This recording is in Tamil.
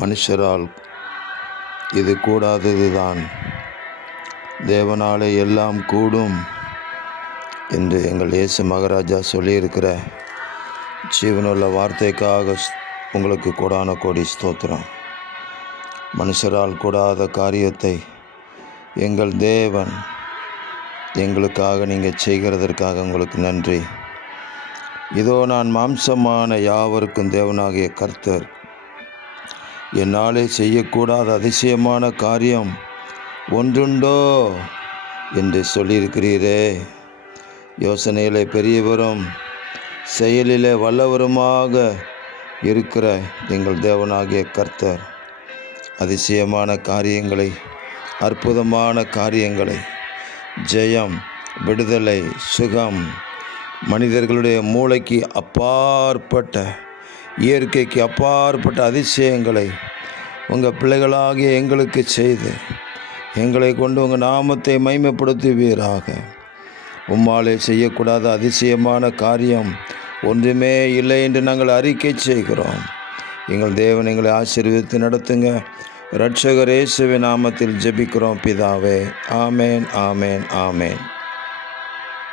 மனுஷரால் இது கூடாததுதான், தேவனாலே எல்லாம் கூடும் என்று எங்கள் இயேசு மகாராஜா சொல்லியிருக்கிற ஜீவனுள்ள வார்த்தைக்காக உங்களுக்கு கோடான கோடி ஸ்தோத்திரம். மனுஷரால் கூடாத காரியத்தை எங்கள் தேவன் எங்களுக்காக நீங்கள் செய்கிறதற்காக உங்களுக்கு நன்றி. இதோ நான் மாம்சமான யாவருக்கும் தேவனாகிய கர்த்தர், என்னாலே செய்யக்கூடாத அதிசயமான காரியம் ஒன்றுண்டோ என்று சொல்லியிருக்கிறீரே. யோசனையிலே பெரியவரும் செயலிலே வல்லவருமாக இருக்கிற எங்கள் தேவனாகிய கர்த்தர் அதிசயமான காரியங்களை, அற்புதமான காரியங்களை, ஜெயம், விடுதலை, சுகம், மனிதர்களுடைய மூளைக்கு அப்பாற்பட்ட, இயற்கைக்கு அப்பாற்பட்ட அதிசயங்களை உங்கள் பிள்ளைகளாகிய எங்களுக்கு செய்து எங்களை கொண்டு உங்கள் நாமத்தை மகிமைப்படுத்துவீராக. உம்மாலே செய்யக்கூடாத அதிசயமான காரியம் ஒன்றுமே இல்லை என்று நாங்கள் அறிக்கை செய்கிறோம். எங்கள் தேவன் எங்களை ஆசீர்வதித்து நடத்துங்க. இரட்சகர் இயேசுவின் நாமத்தில் ஜெபிக்கிறோம் பிதாவே. ஆமேன், ஆமேன், ஆமேன்.